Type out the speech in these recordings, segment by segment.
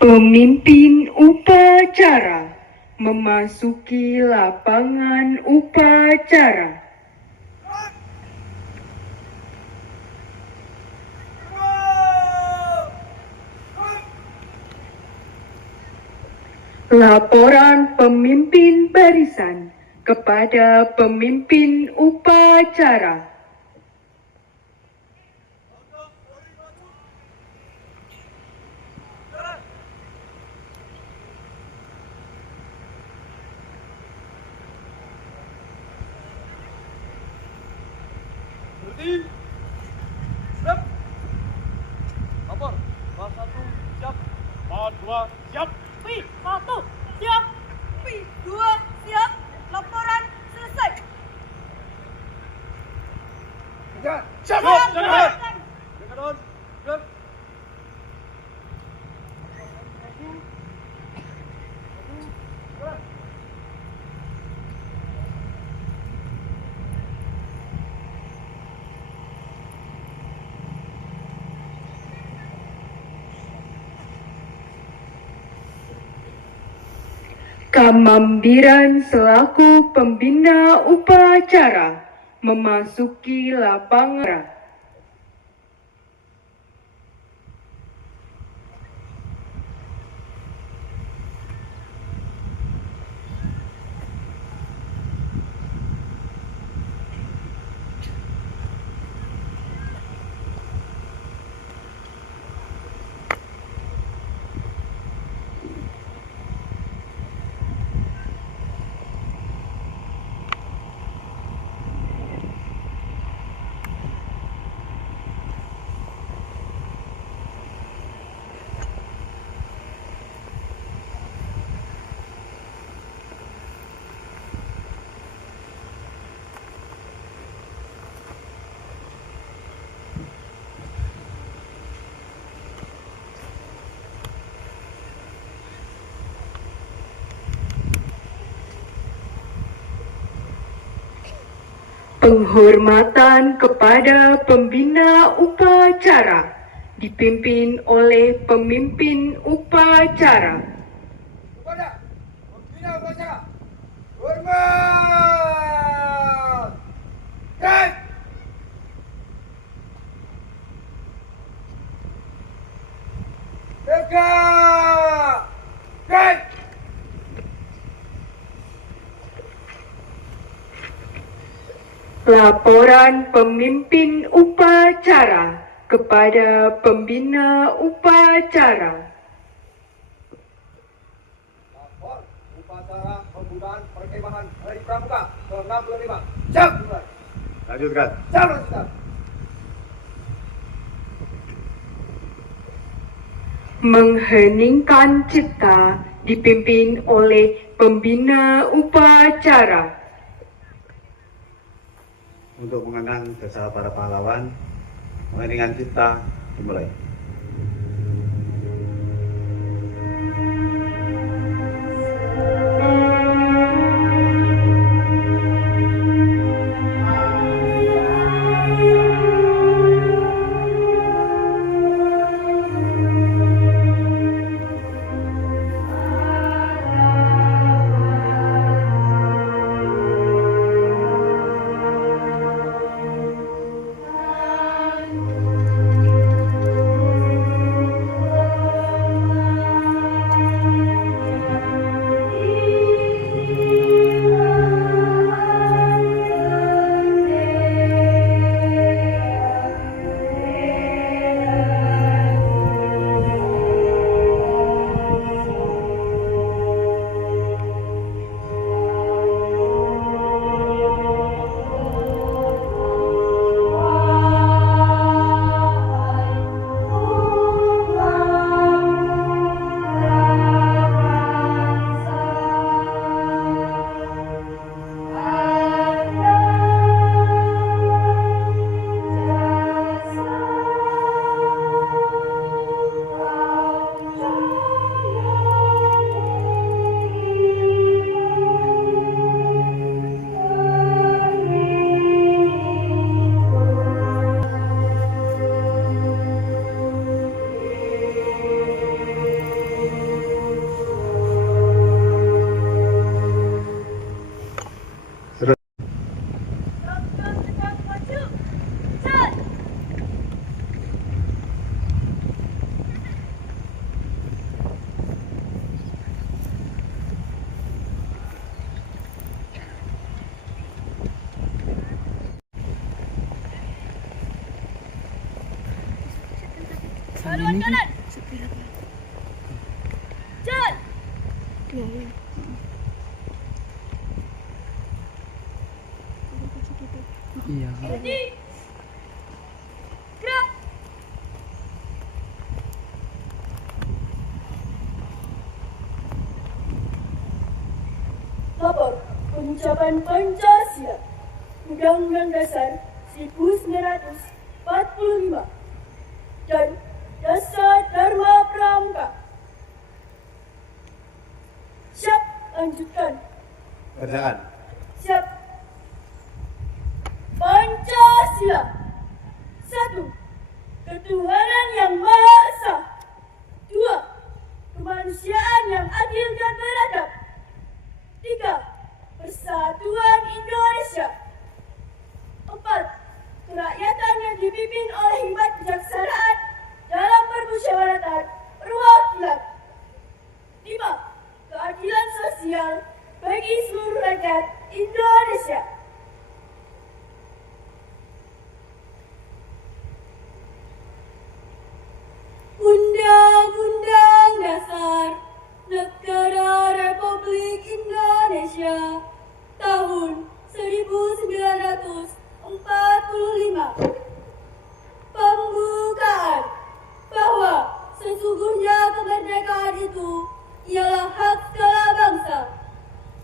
Pemimpin upacara memasuki lapangan upacara. Laporan pemimpin barisan kepada pemimpin upacara. Berhenti. Siap. Lapor. Pas 1 siap. Pas 2 siap. Wih, 1 siap. Wih, 2 siap. Laporan selesai. Siap. Siap. Jangan. Jangan. Siap. Kamambiran selaku pembina upacara memasuki lapangan. Penghormatan kepada pembina upacara dipimpin oleh pemimpin upacara. Kepada pembina upacara. Hormat. Cek. Tegak. Cek. Laporan pemimpin upacara kepada pembina upacara. Lapor upacara pembukaan perkemahan Hari Pramuka ke-65. Siap. Lanjutkan. Siap, lanjutkan. Mengheningkan cipta dipimpin oleh pembina upacara. Untuk mengenang jasa para pahlawan, mengenang cipta dimulai. Haluan kanan. Jalan. Ready. Gerak. Lapor pengucapan Pancasila Undang-Undang Dasar 1945 dan Dasar Dharma Pramuka. Siap, lanjutkan. Kerjaan. Siap. Pancasila. 1. Ketuhanan yang Maha Esa. 2. Kemanusiaan yang adil dan beradab. 3. Persatuan Indonesia. 4. Kerakyatan yang dipimpin oleh hikmat kebijaksanaan dalam permusyawaratan perwakilan. 5. Keadilan sosial bagi seluruh rakyat Indonesia. Undang-Undang Dasar Negara Republik Indonesia tahun 1945. Pembukaan bahwa sesungguhnya kemerdekaan itu ialah hak segala bangsa,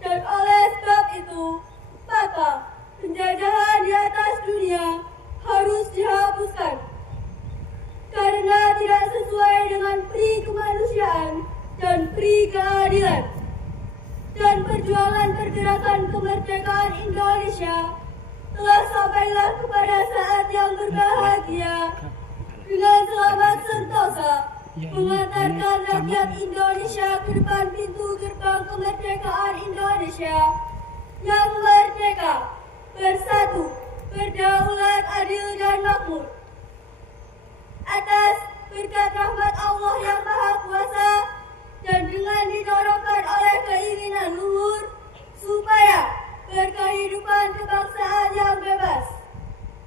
dan oleh sebab itu maka penjajahan di atas dunia harus dihapuskan karena tidak sesuai dengan pri kemanusiaan dan pri keadilan. Dan perjuangan pergerakan kemerdekaan Indonesia telah sampailah kepada saat yang berbahagia dengan selamat sentosa mengantarkan rakyat Indonesia ke depan pintu gerbang kemerdekaan Indonesia yang merdeka, bersatu, berdaulat, adil dan makmur. Atas berkat rahmat Allah yang Maha Kuasa dan dengan didorongkan oleh keinginan luhur supaya berkehidupan kebangsaan yang bebas,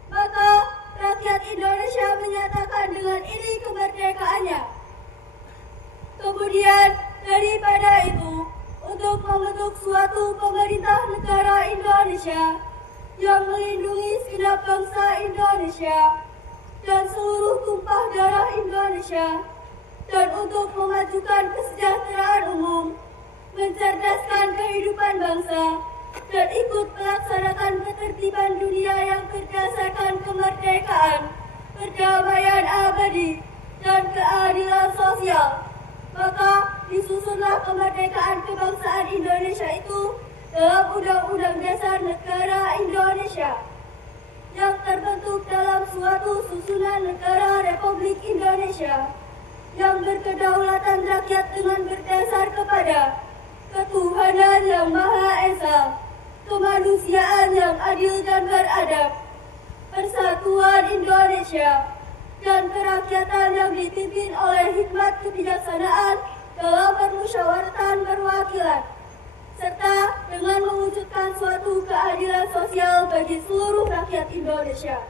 maka rakyat Indonesia menyatakan dengan ini kemerdekaannya. Kemudian daripada itu, untuk membentuk suatu pemerintah negara Indonesia yang melindungi segenap bangsa Indonesia dan seluruh tumpah darah Indonesia, dan untuk memajukan kesejahteraan umum, mencerdaskan kehidupan bangsa, dan ikut melaksanakan ketertiban dunia yang berdasarkan kemerdekaan, perdamaian abadi, dan keadilan sosial. Maka disusunlah kemerdekaan kebangsaan Indonesia itu dalam Undang-Undang Dasar Negara Indonesia yang terbentuk dalam suatu susunan negara Republik Indonesia yang berkedaulatan rakyat dengan berdasar kepada ketuhanan yang Maha Esa, kemanusiaan yang adil dan beradab, persatuan Indonesia, dan kerakyatan yang dipimpin oleh hikmat kebijaksanaan dalam permusyawaratan perwakilan, serta dengan mewujudkan suatu keadilan sosial bagi seluruh rakyat Indonesia.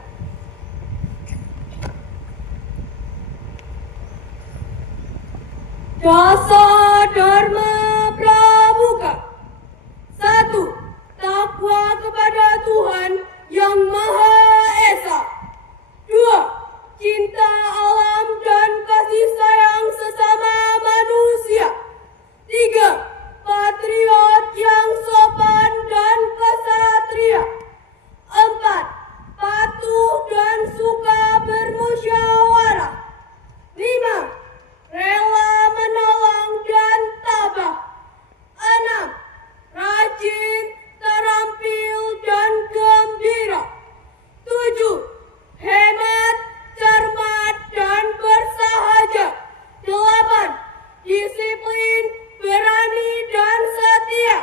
Dasar Dharma Pramuka. 1. Takwa kepada Tuhan yang Maha Esa. 2. Cinta alam dan kasih sayang sesama manusia. 3. Patriot yang sopan dan kesatria. 4. Patuh dan suka bermusyawarah. 5. Rela menolong dan tabah. 6. Rajin, terampil dan gembira. 7. Hemat, cermat dan bersahaja. 8. Disiplin, berani dan setia.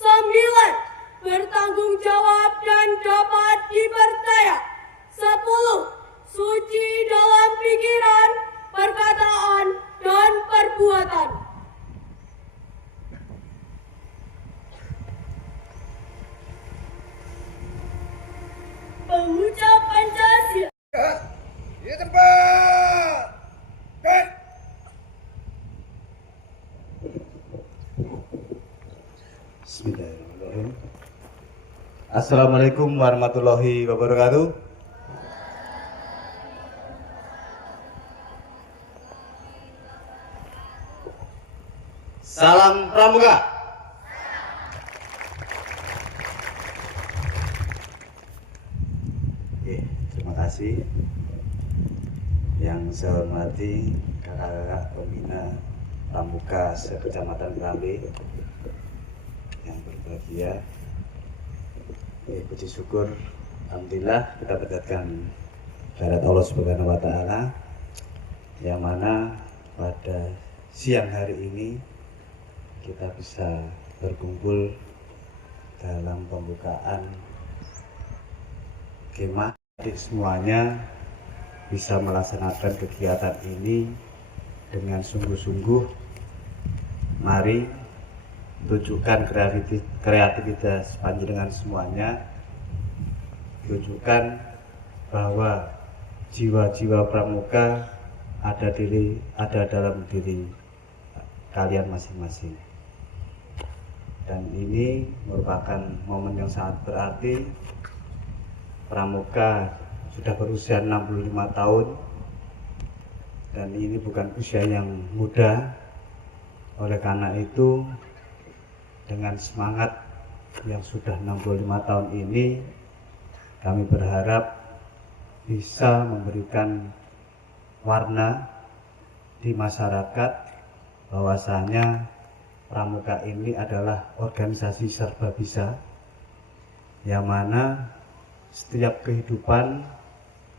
9. Bertanggung jawab dan dapat dipercaya. 10. Suci dalam pikiran, perkataan, dan perbuatan. Pengucap Pancasila. Di tempat. Assalamualaikum warahmatullahi wabarakatuh. Salam Pramuka. Terima kasih. Yang saya hormati kakak-kakak pembina Pramuka se-Kecamatan Kerambi yang berbahagia. Puji syukur, alhamdulillah kita berdasarkan kehadirat Allah Subhanahu wa Ta'ala, yang mana pada siang hari ini kita bisa berkumpul dalam pembukaan kemah. Semuanya bisa melaksanakan kegiatan ini dengan sungguh-sungguh. Mari tunjukkan kreativitas panjenengan semuanya, tunjukkan bahwa jiwa-jiwa pramuka ada dalam diri kalian masing-masing. Dan ini merupakan momen yang sangat berarti. Pramuka sudah berusia 65 tahun dan ini bukan usia yang muda. Oleh karena itu, dengan semangat yang sudah 65 tahun ini, kami berharap bisa memberikan warna di masyarakat bahwasanya Pramuka ini adalah organisasi serba bisa, yang mana setiap kehidupan,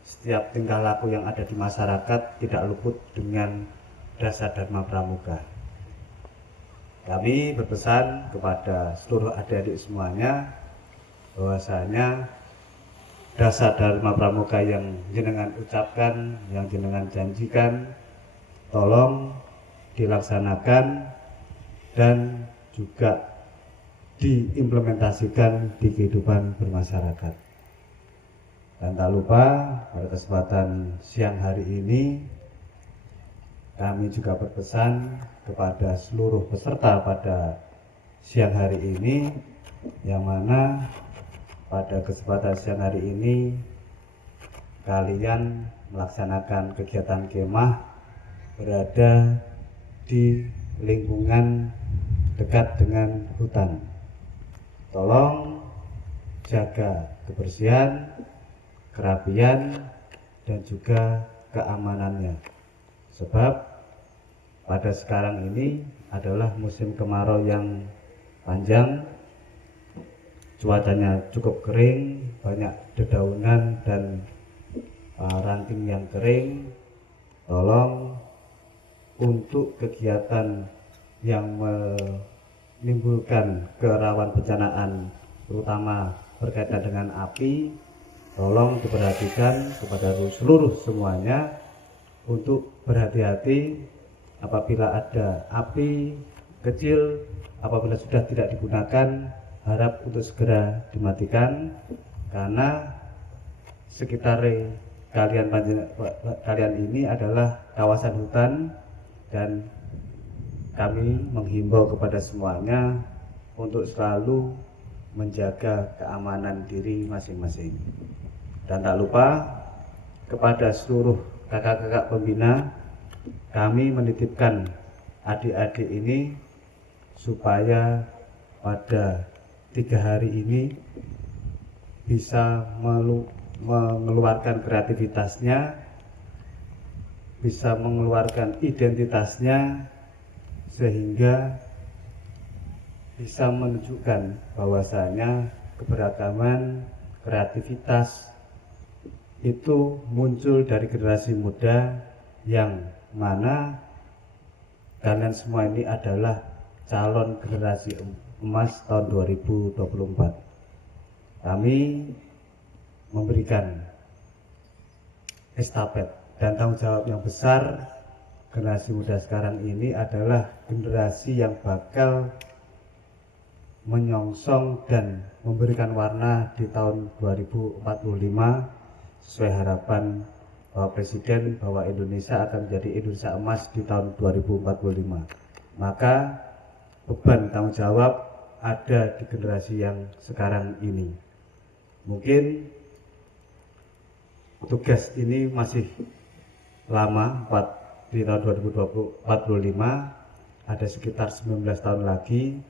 setiap tingkah laku yang ada di masyarakat tidak luput dengan dasar Dharma Pramuka. Kami berpesan kepada seluruh adik-adik semuanya bahwasanya dasar Dharma Pramuka yang jenengan ucapkan, yang jenengan janjikan, tolong dilaksanakan dan juga diimplementasikan di kehidupan bermasyarakat. Dan tak lupa pada kesempatan siang hari ini kami juga berpesan kepada seluruh peserta pada siang hari ini, yang mana pada kesempatan siang hari ini kalian melaksanakan kegiatan kemah berada di lingkungan dekat dengan hutan. Tolong jaga kebersihan, kerapian, dan juga keamanannya. Sebab pada sekarang ini adalah musim kemarau yang panjang, cuacanya cukup kering, banyak dedaunan dan ranting yang kering. Tolong untuk kegiatan yang menimbulkan kerawan bencanaan, terutama berkaitan dengan api, tolong diperhatikan kepada seluruh semuanya untuk berhati-hati apabila ada api kecil, apabila sudah tidak digunakan, harap untuk segera dimatikan, karena sekitar kalian ini adalah kawasan hutan dan kami menghimbau kepada semuanya untuk selalu menjaga keamanan diri masing-masing. Dan tak lupa kepada seluruh kakak-kakak pembina, kami menitipkan adik-adik ini supaya pada 3 hari ini bisa mengeluarkan kreativitasnya, bisa mengeluarkan identitasnya, sehingga bisa menunjukkan bahwasanya keberagaman, kreativitas itu muncul dari generasi muda, yang mana kalian semua ini adalah calon generasi emas tahun 2024. Kami memberikan estafet dan tanggung jawab yang besar. Generasi muda sekarang ini adalah generasi yang bakal menyongsong dan memberikan warna di tahun 2045 sesuai harapan Bapak Presiden bahwa Indonesia akan menjadi Indonesia emas di tahun 2045. Maka beban tanggung jawab ada di generasi yang sekarang ini. Mungkin tugas ini masih lama, di tahun 2045 ada sekitar 19 tahun lagi.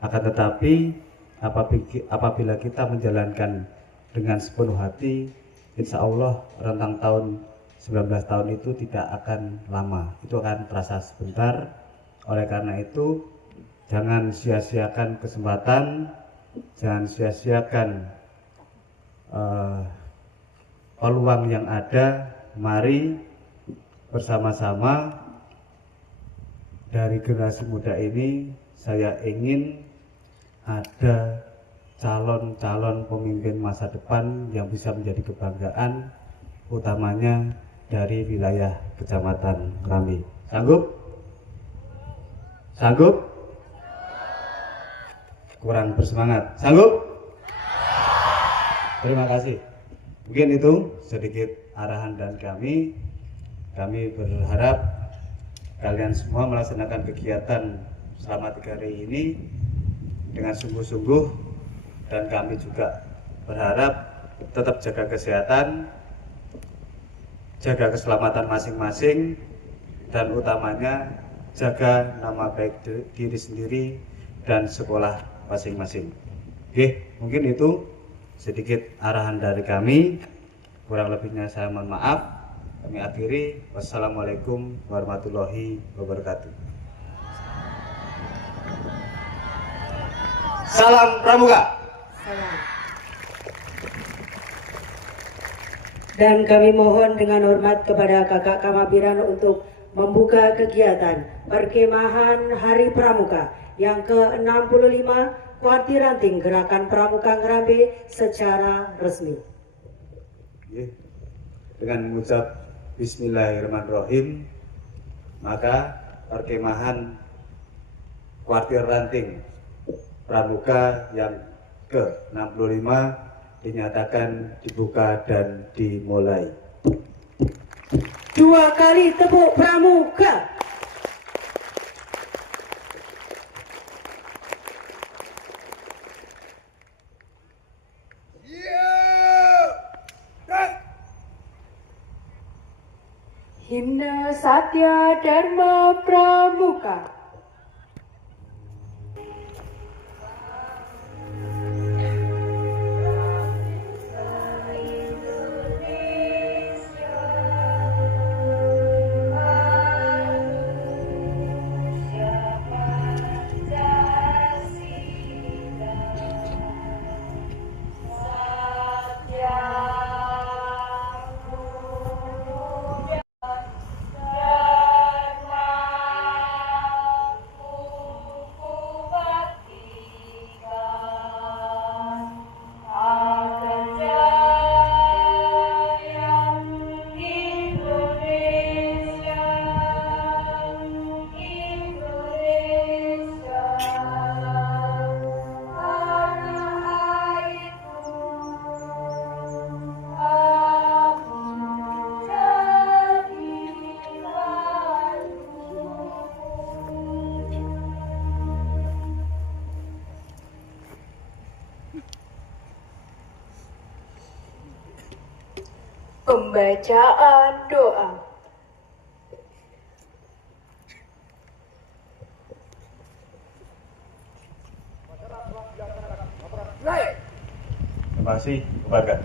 Akan tetapi apabila kita menjalankan dengan sepenuh hati, insya Allah rentang tahun 19 tahun itu tidak akan lama, itu akan terasa sebentar. Oleh karena itu, jangan sia-siakan kesempatan, jangan sia-siakan peluang yang ada. Mari bersama-sama dari generasi muda ini, saya ingin ada calon-calon pemimpin masa depan yang bisa menjadi kebanggaan, utamanya dari wilayah Kecamatan Ngrambi. Sanggup? Sanggup? Kurang bersemangat. Sanggup? Terima kasih. Mungkin itu sedikit arahan dan kami berharap kalian semua melaksanakan kegiatan selama 3 hari ini dengan sungguh-sungguh, dan kami juga berharap tetap jaga kesehatan, jaga keselamatan masing-masing, dan utamanya jaga nama baik diri sendiri dan sekolah masing-masing. Oke, mungkin itu sedikit arahan dari kami. Kurang lebihnya saya mohon maaf. Kami akhiri. Wassalamualaikum warahmatullahi wabarakatuh. Salam Pramuka. Dan kami mohon dengan hormat kepada Kakak Kamabiran untuk membuka kegiatan perkemahan Hari Pramuka yang ke-65 Kuartir Ranting Gerakan Pramuka Ngrambi secara resmi. Dengan mengucap Bismillahirrahmanirrahim, maka perkemahan Kuartir Ranting Pramuka yang ke-65 dinyatakan dibuka dan dimulai. 2 kali tepuk Pramuka. Himne Satya Dharma Pramuka. Pembacaan doa. Terima kasih kepada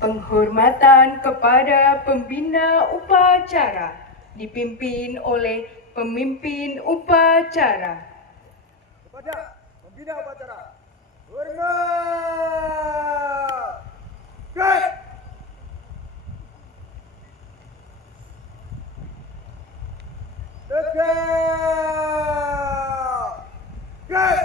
Penghormatan kepada pembina upacara dipimpin oleh pemimpin upacara. Kepada pembina upacara, hormat. Baik. Tegak. Baik.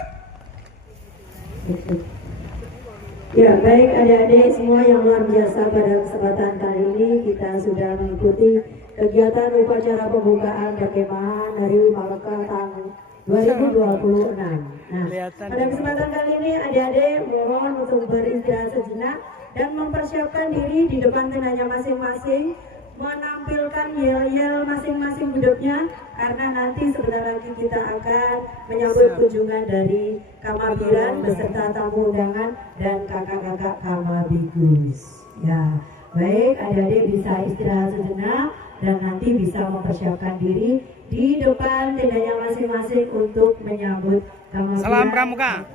Ya, baik adik-adik semua yang luar biasa, pada kesempatan kali ini kita sudah mengikuti kegiatan upacara pembukaan perkemahan Hari Pramuka tahun 2026. Nah, pada kesempatan kali ini adik-adik mohon untuk beristirahat sejenak dan mempersiapkan diri di depan tenanya masing-masing menampilkan yel-yel masing-masing hidupnya, karena nanti sebentar lagi kita akan menyambut kunjungan dari Kamabiran beserta tamu undangan dan kakak-kakak Kamabigus. Ya, baik, adik-adik bisa istirahat sejenak dan nanti bisa mempersiapkan diri di depan tendanya masing-masing untuk menyambut Kamabiran. Salam Pramuka.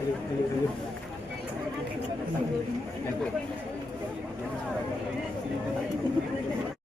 Ayo.